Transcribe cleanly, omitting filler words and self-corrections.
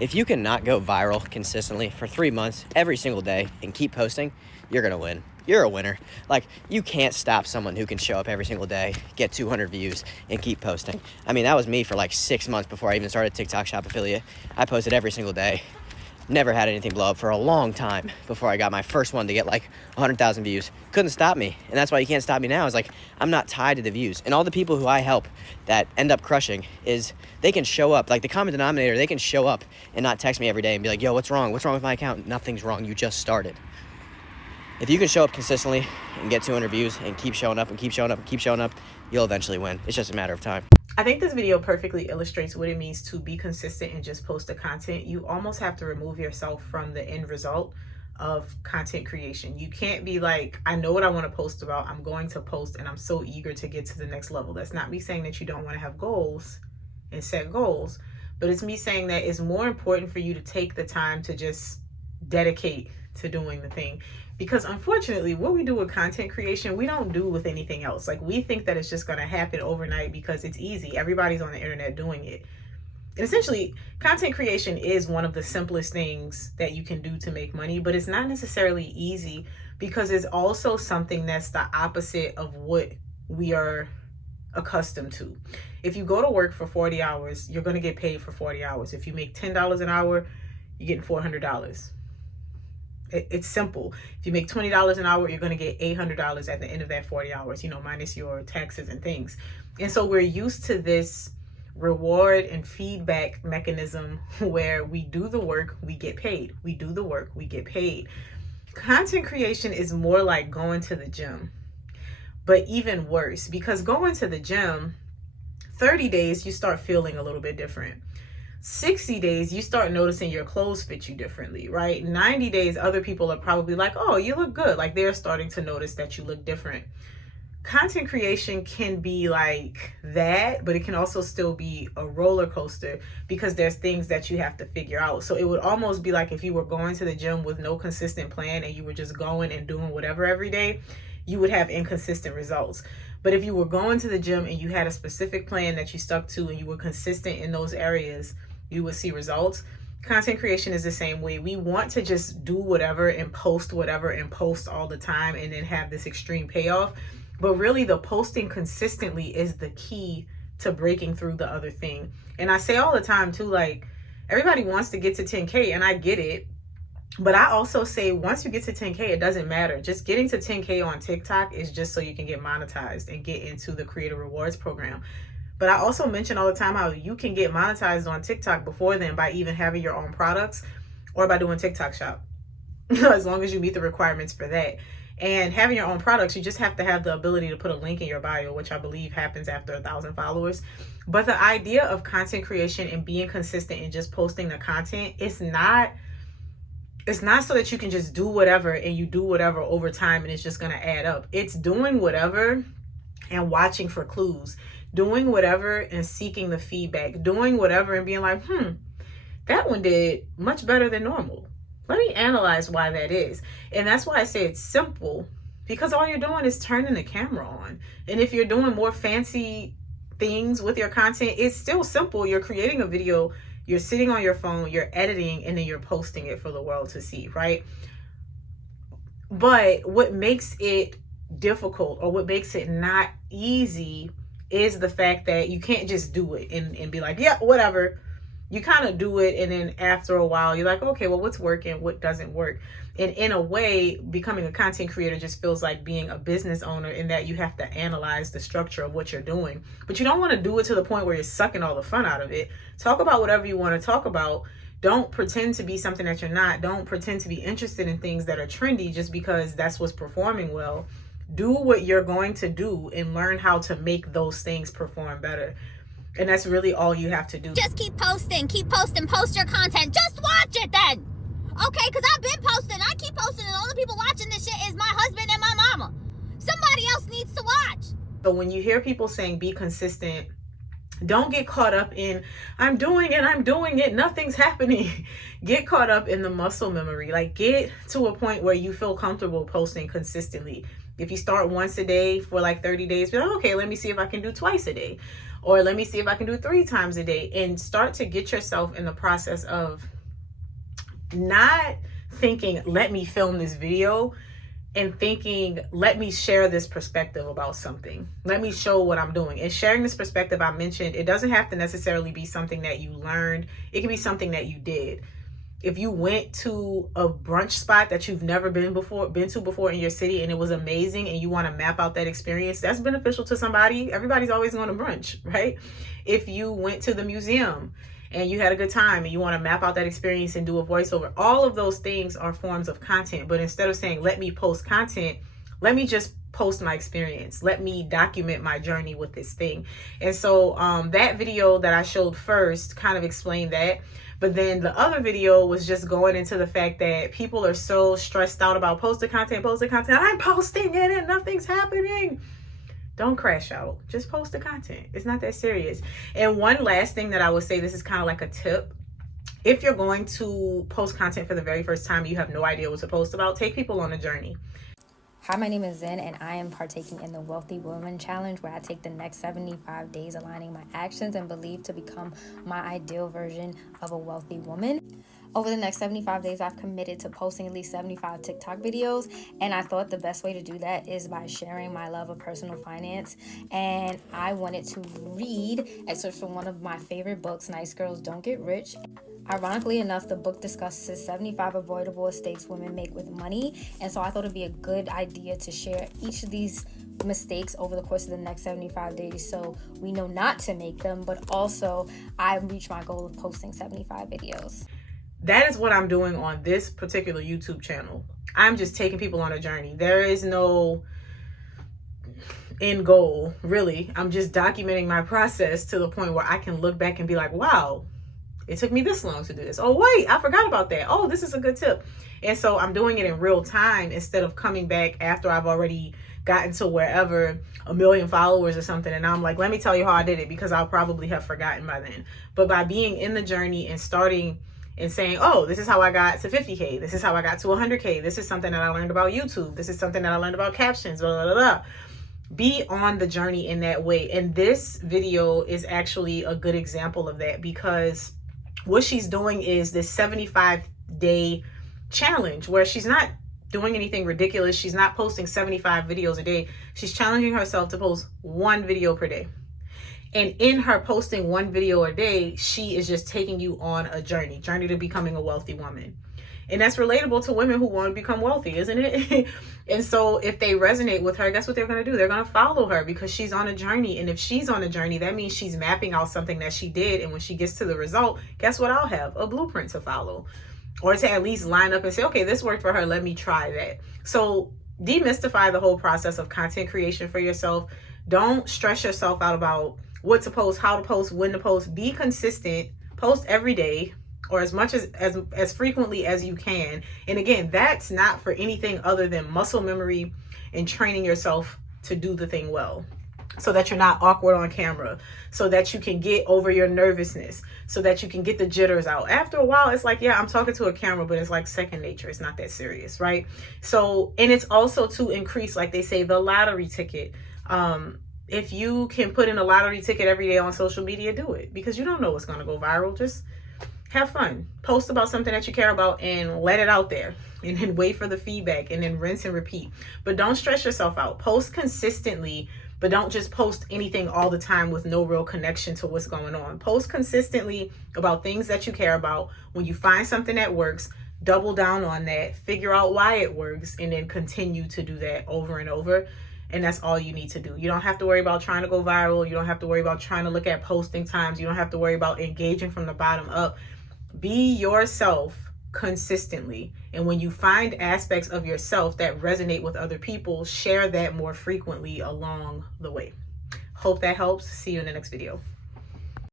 If you cannot go viral consistently for 3 months, every single day, and keep posting, you're going to win. You're a winner. Like, you can't stop someone who can show up every single day, get 200 views, and keep posting. I mean, that was me for like 6 months before I even started TikTok Shop Affiliate. I posted every single day. Never had anything blow up for a long time before I got my first one to get like 100,000 views. Couldn't stop me. And that's why you can't stop me now. Is like, I'm not tied to the views. And all the people who I help that end up crushing is they can show up. Like, the common denominator, they can show up and not text me every day and be like, yo, what's wrong? What's wrong with my account? Nothing's wrong. You just started. If you can show up consistently and get 200 views and keep showing up and keep showing up and keep showing up, you'll eventually win. It's just a matter of time. I think this video perfectly illustrates what it means to be consistent and just post the content. You almost have to remove yourself from the end result of content creation. You can't be like, I know what I want to post about, I'm going to post, and I'm so eager to get to the next level. That's not me saying that you don't want to have goals and set goals, but it's me saying that it's more important for you to take the time to just dedicate to doing the thing. Because unfortunately, what we do with content creation, we don't do with anything else. Like, we think that it's just going to happen overnight because it's easy. Everybody's on the internet doing it. And essentially, content creation is one of the simplest things that you can do to make money, but it's not necessarily easy because it's also something that's the opposite of what we are accustomed to. If you go to work for 40 hours, you're going to get paid for 40 hours. If you make $10 an hour, you're getting $400. It's simple. If you make $20 an hour, you're going to get $800 at the end of that 40 hours, minus your taxes and things. And so we're used to this reward and feedback mechanism where we do the work, we get paid. We do the work, we get paid. Content creation is more like going to the gym, but even worse, because going to the gym, 30 days, you start feeling a little bit different. 60 days, you start noticing your clothes fit you differently, right? 90 days, other people are probably like, oh, you look good. Like, they're starting to notice that you look different. Content creation can be like that, but it can also still be a roller coaster because there's things that you have to figure out. So it would almost be like if you were going to the gym with no consistent plan and you were just going and doing whatever every day, you would have inconsistent results. But if you were going to the gym and you had a specific plan that you stuck to and you were consistent in those areas, you would see results. Content creation is the same way. We want to just do whatever and post whatever and post all the time and then have this extreme payoff. But really, the posting consistently is the key to breaking through the other thing. And I say all the time too, like, everybody wants to get to 10K, and I get it. But I also say once you get to 10K, it doesn't matter. Just getting to 10K on TikTok is just so you can get monetized and get into the Creator Rewards program. But I also mention all the time how you can get monetized on TikTok before then by even having your own products or by doing TikTok Shop, as long as you meet the requirements for that. And having your own products, you just have to have the ability to put a link in your bio, which I believe happens after 1,000 followers. But the idea of content creation and being consistent and just posting the content, it's not so that you can just do whatever and you do whatever over time and it's just going to add up. It's doing whatever and watching for clues. Doing whatever and seeking the feedback, doing whatever and being like, that one did much better than normal. Let me analyze why that is. And that's why I say it's simple, because all you're doing is turning the camera on. And if you're doing more fancy things with your content, it's still simple. You're creating a video, you're sitting on your phone, you're editing, and then you're posting it for the world to see, right? But what makes it difficult or what makes it not easy is the fact that you can't just do it and be like, yeah, whatever. You kind of do it, and then after a while, you're like, okay, well, what's working? What doesn't work? And in a way, becoming a content creator just feels like being a business owner in that you have to analyze the structure of what you're doing. But you don't want to do it to the point where you're sucking all the fun out of it. Talk about whatever you want to talk about. Don't pretend to be something that you're not. Don't pretend to be interested in things that are trendy just because that's what's performing well. Do what you're going to do and learn how to make those things perform better. And that's really all you have to do. Just keep posting, post your content. Just watch it then. Okay, because I've been posting. I keep posting, and the only people watching this shit is my husband and my mama. Somebody else needs to watch. So when you hear people saying be consistent, don't get caught up in, I'm doing it, nothing's happening. Get caught up in the muscle memory. Like, get to a point where you feel comfortable posting consistently. If you start once a day for like 30 days, be like, okay, let me see if I can do twice a day. or let me see if I can do 3 times a day, and start to get yourself in the process of not thinking, let me film this video, and thinking, let me share this perspective about something. Let me show what I'm doing. And sharing this perspective, I mentioned, it doesn't have to necessarily be something that you learned. It can be something that you did. If you went to a brunch spot that you've never been to before in your city, and it was amazing, and you want to map out that experience, that's beneficial to somebody. Everybody's always going to brunch, right? If you went to the museum and you had a good time and you want to map out that experience and do a voiceover, all of those things are forms of content. But instead of saying, let me post content, let me just post my experience. Let me document my journey with this thing. And so that video that I showed first kind of explained that. But then the other video was just going into the fact that people are so stressed out about posting content. I'm posting it and nothing's happening. Don't crash out. Just post the content. It's not that serious. And one last thing that I would say, this is kind of like a tip. If you're going to post content for the very first time, you have no idea what to post about, take people on a journey. Hi, my name is Zen, and I am partaking in the Wealthy Woman Challenge, where I take the next 75 days aligning my actions and belief to become my ideal version of a wealthy woman. Over the next 75 days, I've committed to posting at least 75 TikTok videos, and I thought the best way to do that is by sharing my love of personal finance. And I wanted to read excerpts from one of my favorite books, Nice Girls Don't Get Rich. Ironically enough, the book discusses 75 avoidable mistakes women make with money, and so I thought it'd be a good idea to share each of these mistakes over the course of the next 75 days so we know not to make them, but also I reach my goal of posting 75 videos. That is what I'm doing on this particular YouTube channel. I'm just taking people on a journey. There is no end goal, really. I'm just documenting my process to the point where I can look back and be like, wow, it took me this long to do this. Oh, wait, I forgot about that. Oh, this is a good tip. And so I'm doing it in real time instead of coming back after I've already gotten to wherever, 1 million followers or something, and I'm like, let me tell you how I did it, because I'll probably have forgotten by then. But by being in the journey and starting and saying, oh, this is how I got to 50K. This is how I got to 100K. This is something that I learned about YouTube. This is something that I learned about captions, blah, blah, blah. Be on the journey in that way. And this video is actually a good example of that, because what she's doing is this 75-day challenge where she's not doing anything ridiculous. She's not posting 75 videos a day. She's challenging herself to post 1 video per day. And in her posting 1 video a day, she is just taking you on a journey to becoming a wealthy woman. And that's relatable to women who want to become wealthy, isn't it? And so if they resonate with her, guess what they're going to do? They're going to follow her because she's on a journey. And if she's on a journey, that means she's mapping out something that she did. And when she gets to the result, guess what? I'll have a blueprint to follow, or to at least line up and say, okay, this worked for her. Let me try that. So demystify the whole process of content creation for yourself. Don't stress yourself out about what to post, how to post, when to post. Be consistent. Post every day, or as much as frequently as you can. And again, that's not for anything other than muscle memory and training yourself to do the thing well, so that you're not awkward on camera, so that you can get over your nervousness, so that you can get the jitters out. After a while, it's like, yeah, I'm talking to a camera, but it's like second nature. It's not that serious, right? So, and it's also to increase, like they say, the lottery ticket. If you can put in a lottery ticket every day on social media, do it, because you don't know what's going to go viral. Just have fun. Post about something that you care about and let it out there, and then wait for the feedback, and then rinse and repeat. But don't stress yourself out. Post consistently, but don't just post anything all the time with no real connection to what's going on. Post consistently about things that you care about. When you find something that works, double down on that, figure out why it works, and then continue to do that over and over. And that's all you need to do. You don't have to worry about trying to go viral. You don't have to worry about trying to look at posting times. You don't have to worry about engaging from the bottom up. Be yourself consistently. And when you find aspects of yourself that resonate with other people, share that more frequently along the way. Hope that helps. See you in the next video.